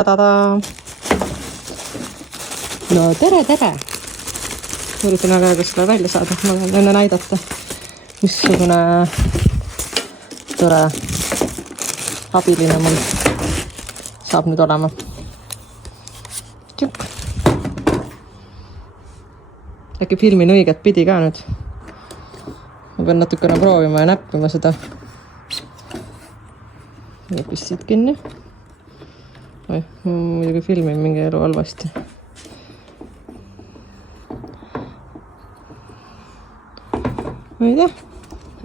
Tada! No tere! Üritan aga aegast seda välja saada, ma võin enne näidata, missugune tore abiline mul saab nüüd olema. Tšuk. Äkki filmin õiget pidi ka nüüd. Ma pean natukene proovima ja näppima seda. Lõpis siit kinni. Oi, muidugi filmin mingi elu halvasti. Ma ei tea,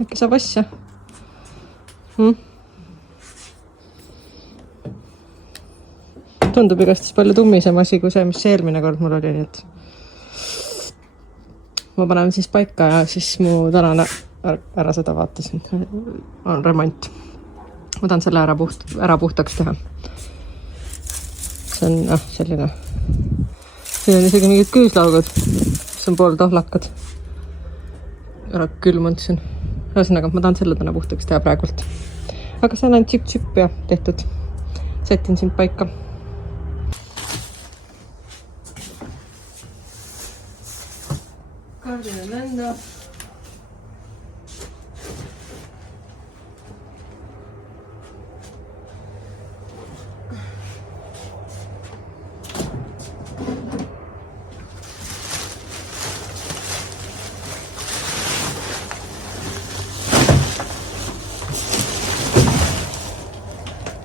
äkki saab asja. Tundub igast palju tummisem asi kui see, mis eelmine kord mul oli, nii et ma panen siis paika ja siis mu tänane ära seda vaatasin. On remont. Ma tahan selle ära puhtaks teha. See on selline. Siin on isegi mingid küüslaugud, mis on pool tohlakad. Ära külmunud siin. Ühesõnaga, ma tahan selle täna puhtaks teha praegult. Aga see on ainult tšip ja tehtud. Settin sind paika. Kardin on lenda.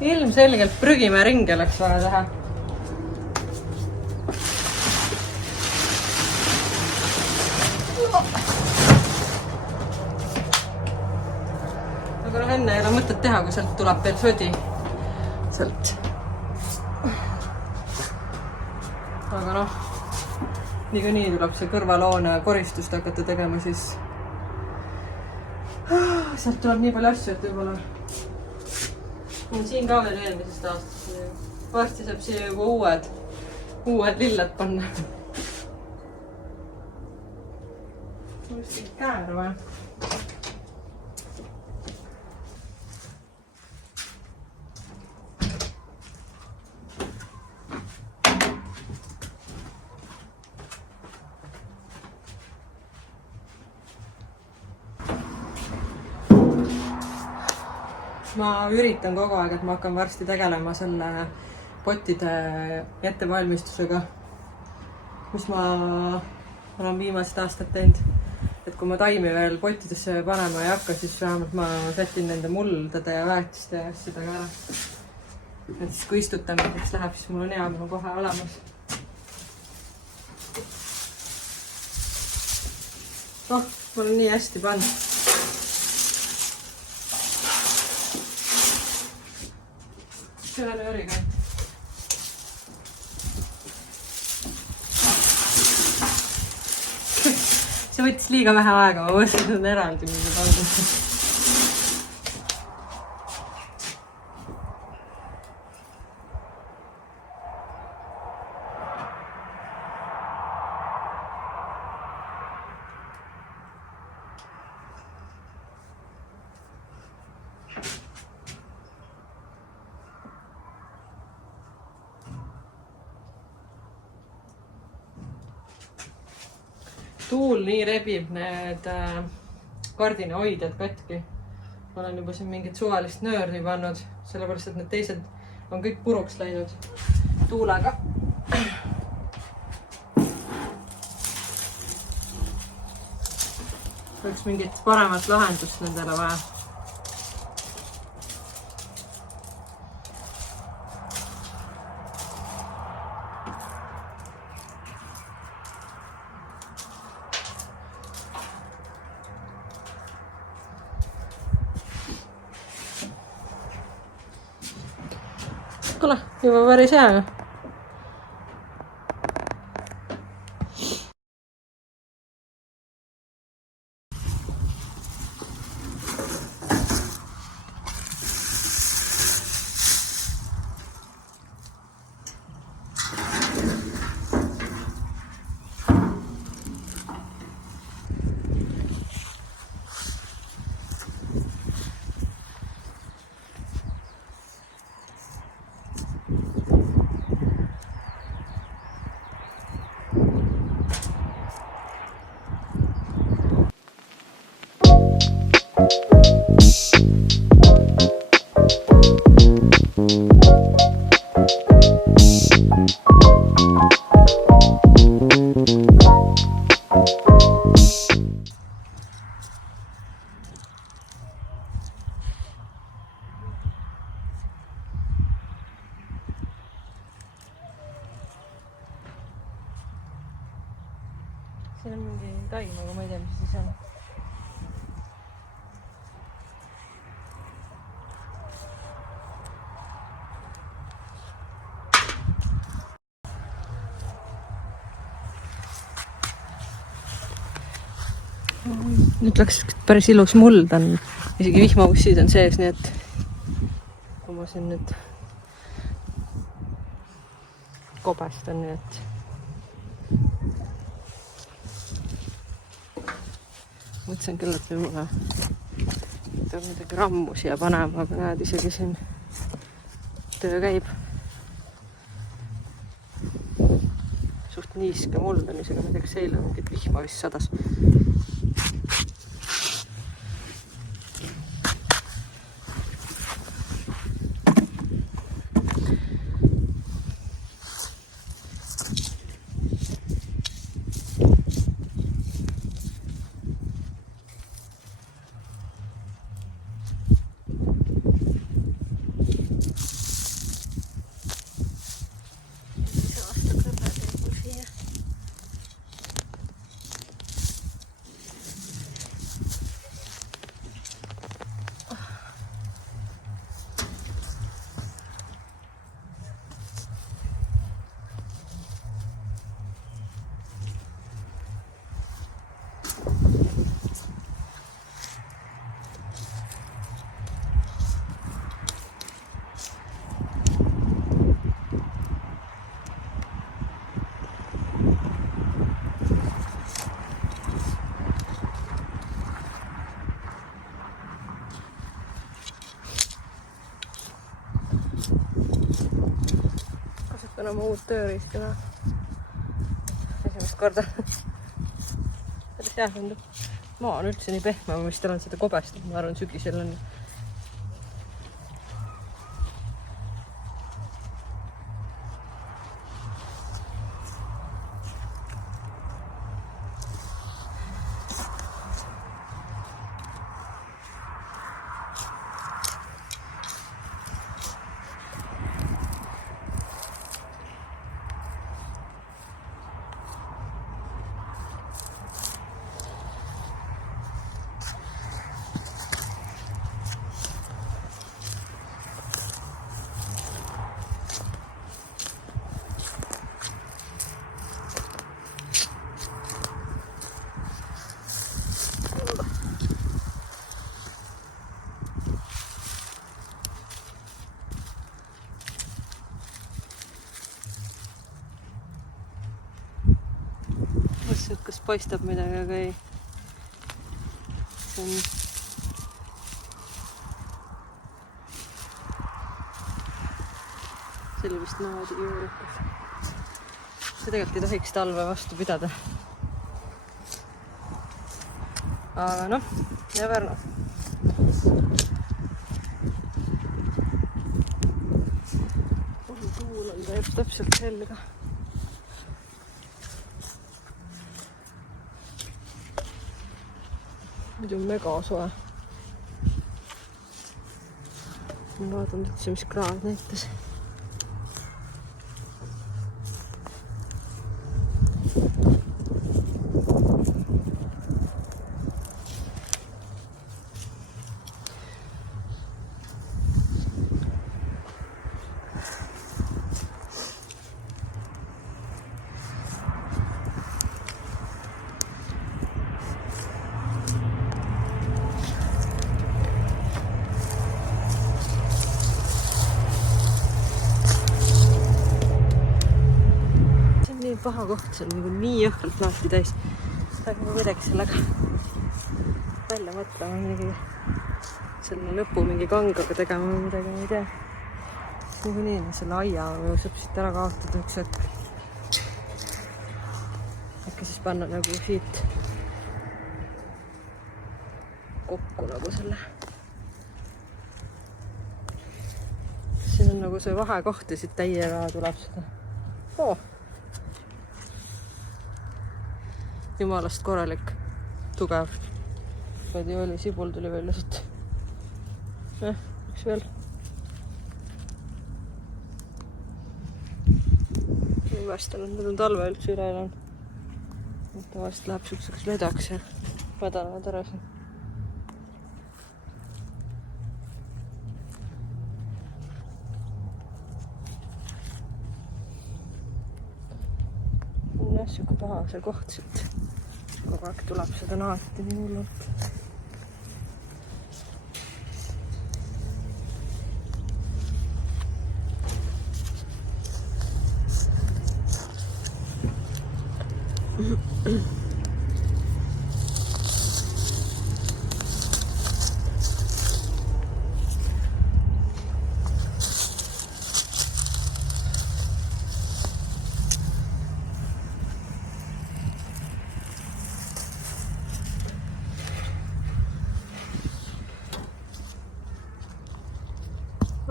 Ilmselgelt prügimäe ringe oleks vaja teha. Aga enne ei ole mõtet teha, kui sealt tuleb veel södi. Sealt. Aga nii tuleb see kõrvaloone koristust hakata tegema, siis sealt tuleb nii palju asju, et võib-olla on siin ka veel eelmisest aastast. Varsti saab siia juba uued lilled panna. Võiks käär või? Ma üritan kogu aeg, et ma hakkan varsti tegelema selle potide ettevalmistusega, mis ma olen viimased aastad teinud. Et kui ma taimi veel pottidesse panema ei hakka, siis vähemalt ma sätin nende muldade ja väetiste ja asjadega ära. Et siis kui istutamiseks läheb, siis mul on hea kohe olemas. Mul on nii hästi pannud. Ühe nööriga. See võttis liiga vähe aega, ma mõtlesin, et on eraldi mingi pannud. Tuul nii rebib need kardina hoidjad katki. Ma olen juba siin mingit suvalist nöördi pannud, sellepärast, et need teised on kõik puruks läinud tuulega. Oleks mingit paremat lahendust nendele vaja. Kuule, juba päris hea. siin on mingi taim, aga ma ei tea, mis see on. Nüüd läks päris ilus muld on, isegi vihmaussid on sees, nii et kui ma siin nüüd kobestan, nii et mõtlesin küll, et mulle peab midagi rammu siia panema, aga näed, isegi siin töö käib. Suht niiske muld on, isegi ma ei tea, kas eile mingit vihma vist sadas. Kasutan oma uut tööriista esimest korda. Päris hea tundub. Maa on üldse nii pehme, ma vist olen seda kobestanud, ma arvan sügisel on. Kas paistab midagi, aga ei. See on selvist naadi juurikas. See tegelikult ei tohiks talve vastu pidada. Aga noh, never know. Tuul on täieb täpselt selga. Muidu on mega soe. Ma vaatan üldse, mis kraad näitas. Paha koht, see on nagu nii jõhkralt laati täis. Aga ma kuidagi sellega välja mõtlema mingi selle lõpu mingi kangaga tegema või midagi, ma ei tea. Nagu nii, selle aia saab siit ära kaotada üks hetk. Äkki siis panna nagu siit kokku nagu selle. Siin on nagu see vahekoht ja siit täiega tuleb seda. Jumalast korralik, tugev. Oli sibul tuli välja siit. Üks veel. Imestan, et need on talve üldse üle elanud. tavaliselt läheb siukseks ledaks ja vedanevad ära siin. Jah, siuke paha see koht siit. Kogu aeg tuleb seda naati nii hullult.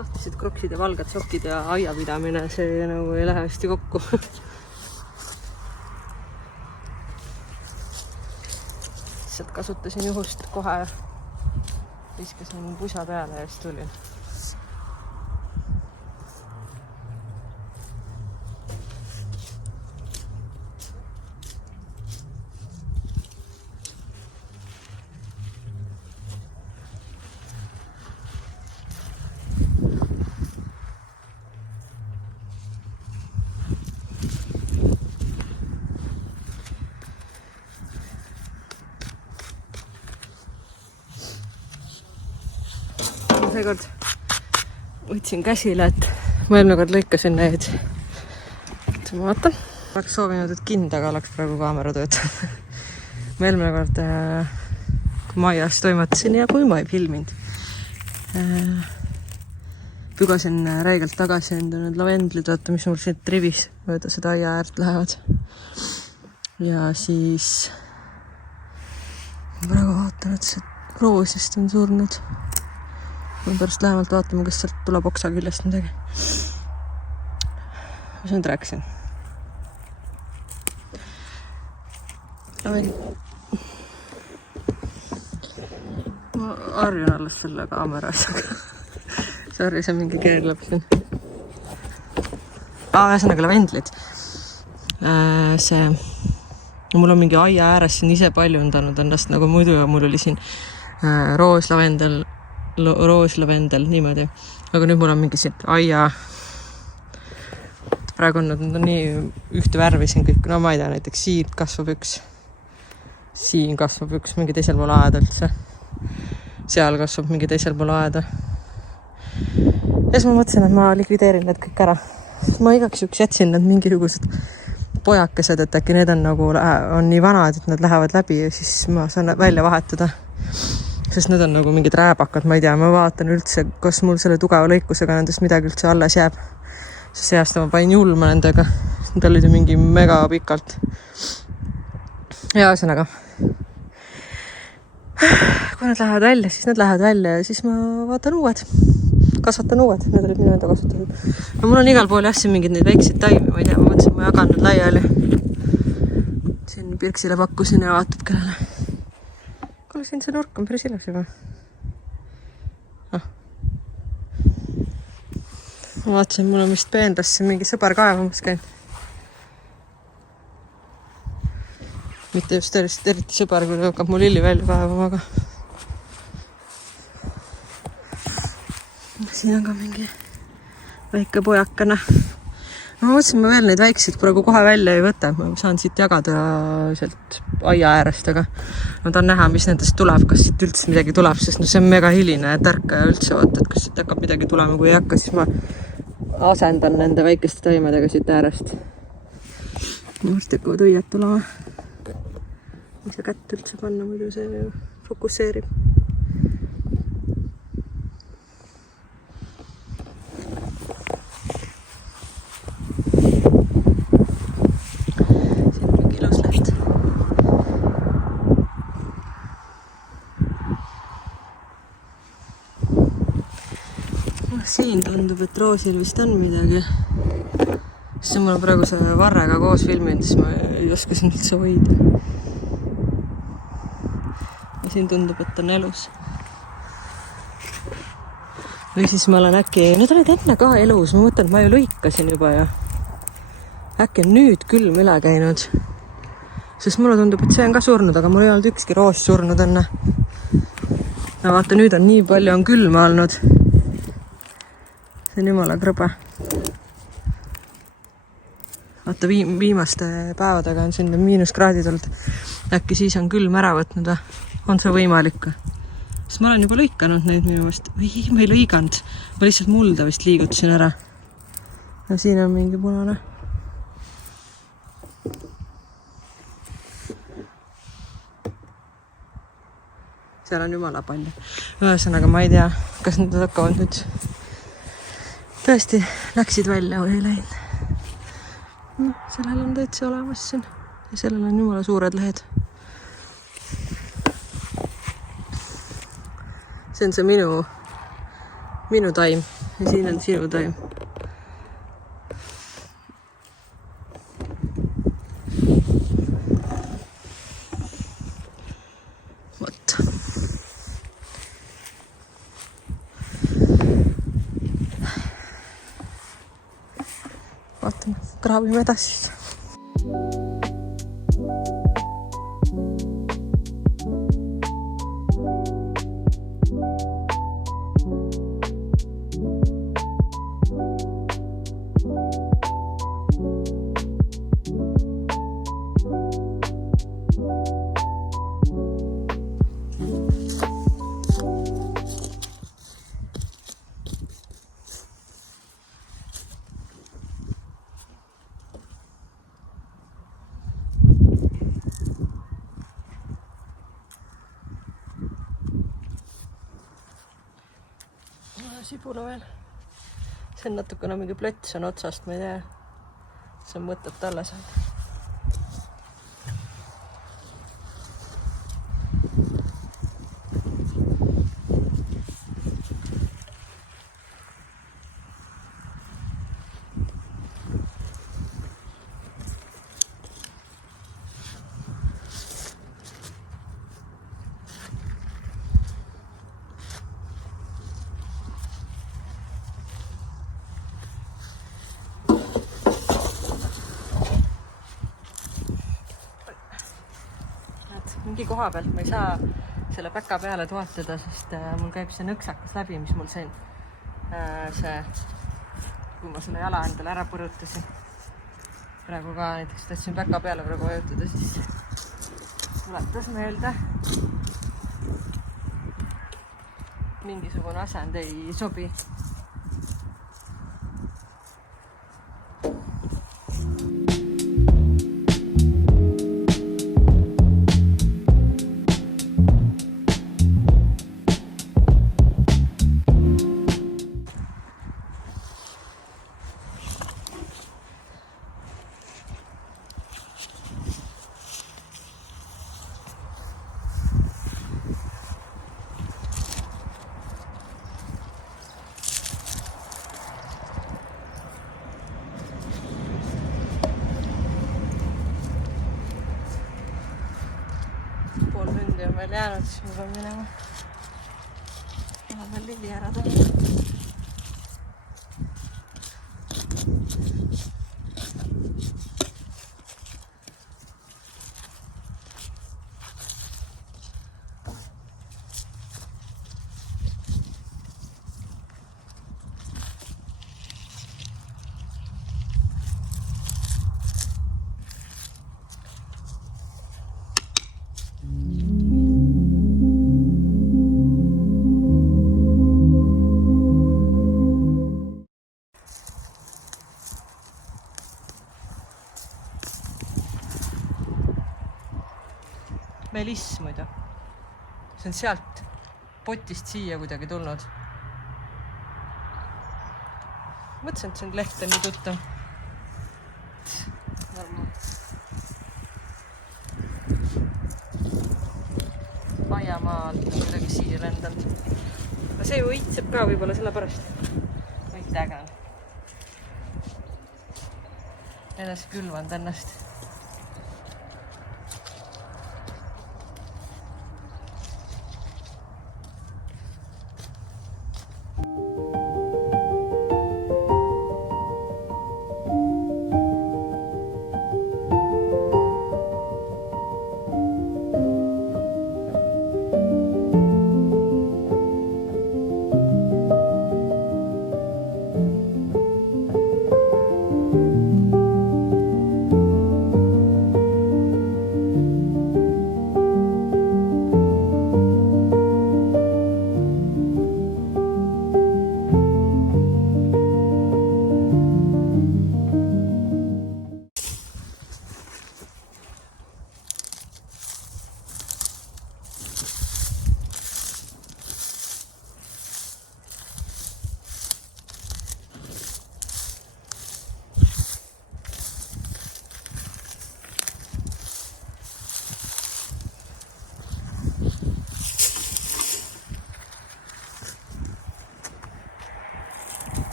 Lahtised kroksid ja valged sokid ja aiapidamine, see nagu ei lähe hästi kokku. Lihtsalt kasutasin juhust kohe, viskasin pusa peale ja siis tulin. Seekord võtsin käsile, et ma eelmine kord lõikasin neid. Ma vaatan. Oleks soovinud, et kindaga oleks praegu kaamera töötanud. Ma eelmine kord, kui Maias toimetasin ja kui ma ei filminud. Pügasin räigelt tagasi enda need lavendlid, vaata, mis mul siit rivis mööda seda aia äärt lähevad. Ja siis praegu vaatan, et see roosist on surnud. Ma pärast lähemalt vaatama, kas sealt tuleb oksa küljest midagi. Mis nüüd rääkisin? Ma harjun alles selle kaamera asjaga. Sorry, see mingi keerleb siin. Ühesõnaga lavendlid. Mul on mingi aia ääres siin ise paljundanud ennast nagu muidu ja mul oli siin rooslavendel, niimoodi. Aga nüüd mul on mingi siit aia. Praegu on nad nii ühte värvi siin kõik. No ma ei tea, näiteks siin kasvab üks. Siin kasvab üks mingi teisel pool aeda üldse. Seal kasvab mingi teisel pool aeda. Ja siis ma mõtlesin, et ma likvideerin need kõik ära. Ma igaks juks jätsin need mingisugused pojakesed, et äkki need on nagu on nii vanad, et nad lähevad läbi ja siis ma saan välja vahetada. Sest need on nagu mingid rääbakad, ma ei tea, ma vaatan üldse, kas mul selle tugeva lõikusega nendest midagi üldse alles jääb. See aasta ma panin julma nendega. Need olid ju mingi mega pikalt. Ja ühesõnaga. Kui nad lähevad välja, siis nad lähevad välja ja siis ma vaatan uued. Kasvatan uued, need olid minu enda kasvatatud. No mul on igal pool jah siin mingid neid väikseid taimi, ma ei tea, ma mõtlesin, ma jagan need laiali. Siin Pirksile pakkusin ja vaatab kellele. Kuule, siin see nurk on päris ilus juba. Ma vaatasin, mul on vist peenrasse mingi sõbar kaevamas käin. Mitte just eriti sõbar, kui hakkab mu lilli välja kaevama, aga siin on ka mingi väike pojakana. Ma mõtlesin, ma veel neid väikseid praegu kohe välja ei võta. Ma saan siit jagada sealt aia äärest, aga ma tahan näha, mis nendest tuleb, kas siit üldse midagi tuleb, sest see on mega hiline ja tärka ja üldse vaata, et kas siit hakkab midagi tulema, kui ei hakka, siis ma asendan nende väikeste taimedega siit äärest. Varsti hakkavad õied tulema. Ei saa kätt üldse panna, muidu see fokusseerib. Siin tundub, et roosil vist on midagi. Siis mul on praegu see varrega koos filminud, siis ma ei oska siin üldse hoida. Ja siin tundub, et on elus. Või siis ma olen äkki... Need olid enne ka elus. Ma mõtlen, et ma ju lõikasin juba ja äkki on nüüd külm üle käinud. Sest mulle tundub, et see on ka surnud, aga mul ei olnud ükski roos surnud enne. Ja vaata, nüüd on nii palju on külma olnud. See on jumala krõbe. Vaata, viimaste päevadega on siin miinuskraadid olnud. Äkki siis on külm ära võtnud. On see võimalik? Sest ma olen juba lõikanud neid minu meelest. Või ma ei lõiganud. Ma lihtsalt mulda vist liigutasin ära. Ja siin on mingi punane. Seal on jumala palju. Ühesõnaga ma ei tea, kas need hakkavad nüüd tõesti läksid välja või ei läinud. No, sellel on täitsa olemas siin. Ja sellel on jumala suured lehed. See on see minu taim. Ja siin on sinu taim. Vaatame, kraabime edasi. Sibula veel. See on natukene mingi plöts on otsast, ma ei tea. See on mõtted talle saada. Mingi koha pealt ma ei saa selle päka peale toetada, sest mul käib see nõksakas läbi, mis mul see, kui ma selle jala endale ära põrutasin. Praegu ka näiteks tahtsin päka peale praegu vajutada, siis tuletas meelde. Mingisugune asend ei sobi. Pool tundi on veel jäänud, siis ma pean minema. Olen veel lilli ära tulnud. Meliss muidu. See on sealt potist siia kuidagi tulnud. Mõtlesin, et see on leht on nii tuttav. Aiamaalt on kuidagi siia lendanud. Aga see ju õitseb ka võib-olla selle pärast. Võite äge on. Edasi külvanud ennast.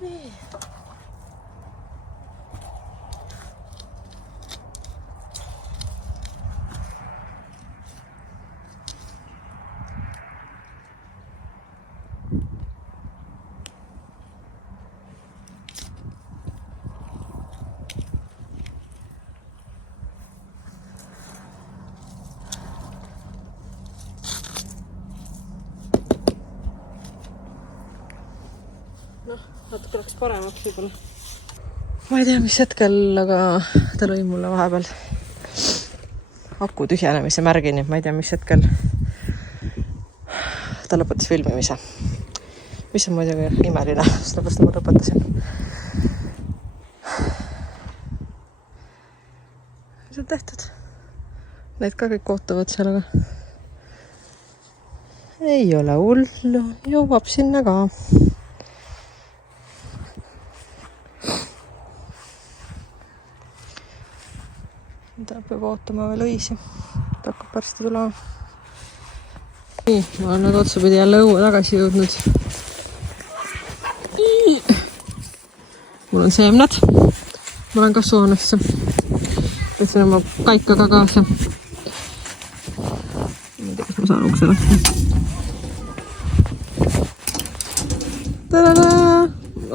Nii. Noh, natuke läks paremaks võib-olla. Ma ei tea, mis hetkel, aga ta lõi mulle vahepeal aku tühjenemise märgi, nii et ma ei tea, mis hetkel ta lõpetas filmimise. Mis on muidugi imeline, sellepärast ma lõpetasin. Mis on tehtud? Need ka kõik ootavad seal, aga ei ole hullu, jõuab sinna ka. Ta peab ootama veel õisi. Ta hakkab pärsti tulema. Nii, ma olen nüüd otsapidi jälle õue tagasi jõudnud. Mul on seemned. Ma olen kasvuhoonesse. Võtsin oma kaika ka kaasa. Ma ei tea, kas ma saan ukse lahti.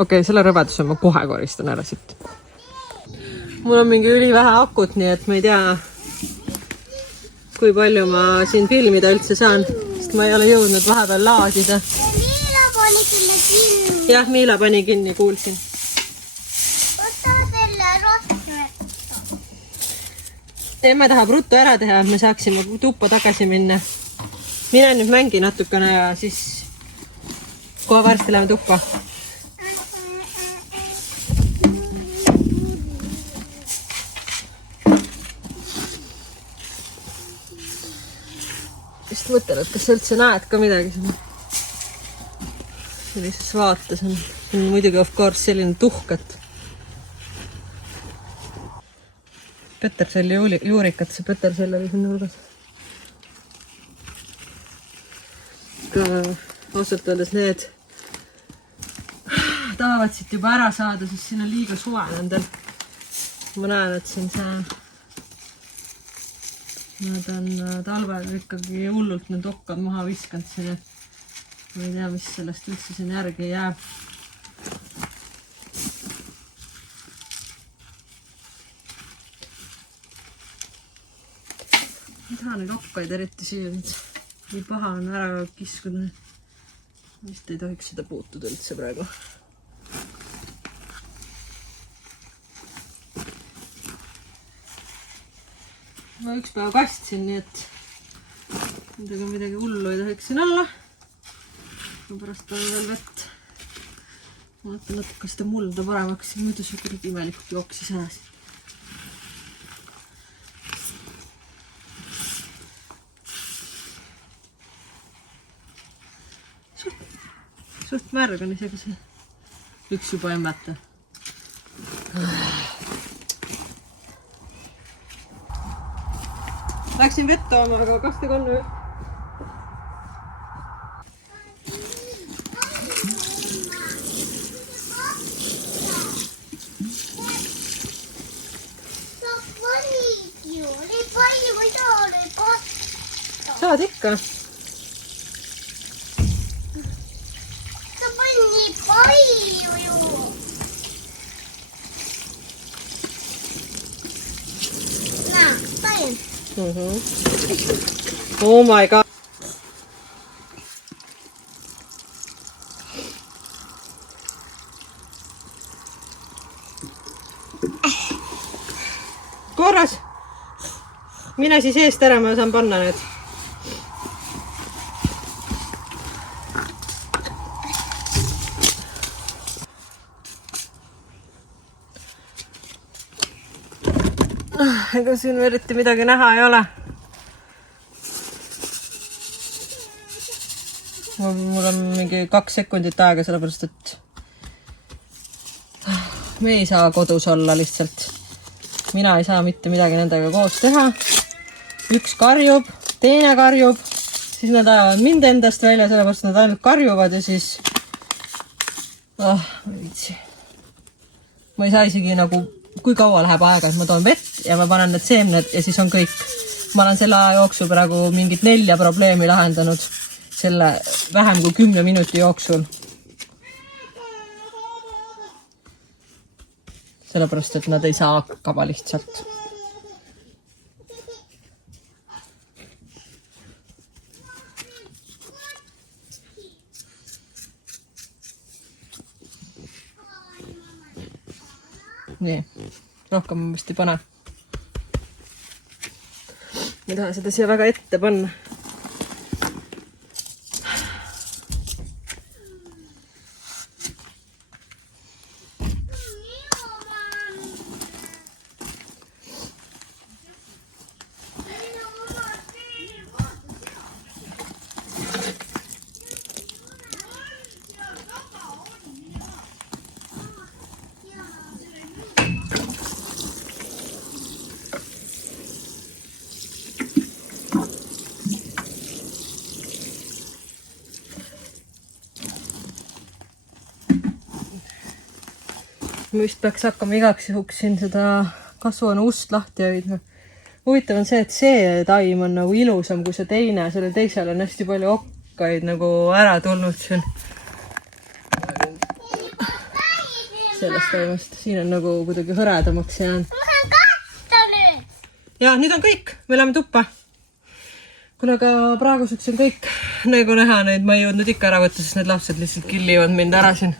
Okei, selle rõveduse ma kohe koristan ära siit. Mul on mingi ülivähe akut, nii et ma ei tea, kui palju ma siin filmida üldse saan, sest ma ei ole jõudnud vahepeal laadida. Miila pani kinni kinni. Jah, Miila pani kinni, kuulsin. Võta selle rottu. Emme tahab ruttu ära teha, et me saaksime tuppa tagasi minna. Mine nüüd mängi natukene ja siis kohe varsti läheme tuppa. Just mõtlen, et kas sa üldse näed ka midagi siin sellises vaates on muidugi of course selline tuhkat. Peterselli juurikat, see Petersell oli siin nurgas. Ka ausalt öeldes need tahavad siit juba ära saada, sest siin on liiga suve nendel. Ma näen, et siin see nad on talvel ikkagi hullult need okkad maha viskanud siin. Ma ei tea, mis sellest üldse siin järgi jääb. Ma ei taha neid okkaid eriti siia. Nii paha on ära kiskuda. Vist ei tohiks seda puutuda üldse praegu. Ma üks päev kastsin, nii et midagi hullu ei tohiks siin olla. Ma pärast panen veel vett. Ma võtan natuke seda mulda paremaks, muidu see kuidagi imelikult jooksis ära. Suht märg on isegi see üks juba emmeta. Läksin vett tooma, aga kas te on nüüd? Saad ikka. Sa pani nii palju ju. Näe, panin. Oh my god. Korras. Mine siis eest ära, ma saan panna need. Ega siin eriti midagi näha ei ole. Mul on mingi 2 sekundit aega, sellepärast et me ei saa kodus olla lihtsalt. Mina ei saa mitte midagi nendega koos teha. Üks karjub, teine karjub, siis nad ajavad mind endast välja, sellepärast nad ainult karjuvad ja siis Ma ei viitsi. Ma ei saa isegi nagu, kui kaua läheb aega, et ma toon vett ja ma panen need seemned ja siis on kõik. Ma olen selle aja jooksul praegu mingit 4 probleemi lahendanud selle vähem kui 10 minuti jooksul. Sellepärast, et nad ei saa hakkama lihtsalt. Nii, rohkem ma vist ei pane. Ma tahan seda siia väga ette panna. Ma vist peaks hakkama igaks juhuks siin seda kasvuhoone ust lahti hoidma. Huvitav on see, et see taim on nagu ilusam kui see teine. Selle teisel on hästi palju okkaid nagu ära tulnud siin. Sellest taimast. Siin on nagu kuidagi hõredamaks jäänud. Ma saan katta nüüd. Ja, nüüd on kõik. Me läheme tuppa. Kuna ka praeguseks on kõik. Nagu näha, neid ma ei jõudnud ikka ära võtta, sest need lapsed lihtsalt killivad mind ära siin.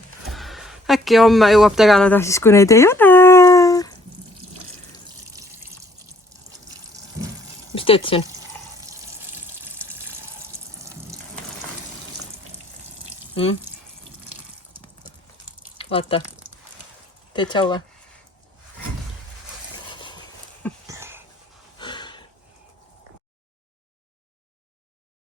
Äkki homme jõuab tegeleda, siis kui neid ei ole. Mis teed siin? Vaata. Teed tšau või?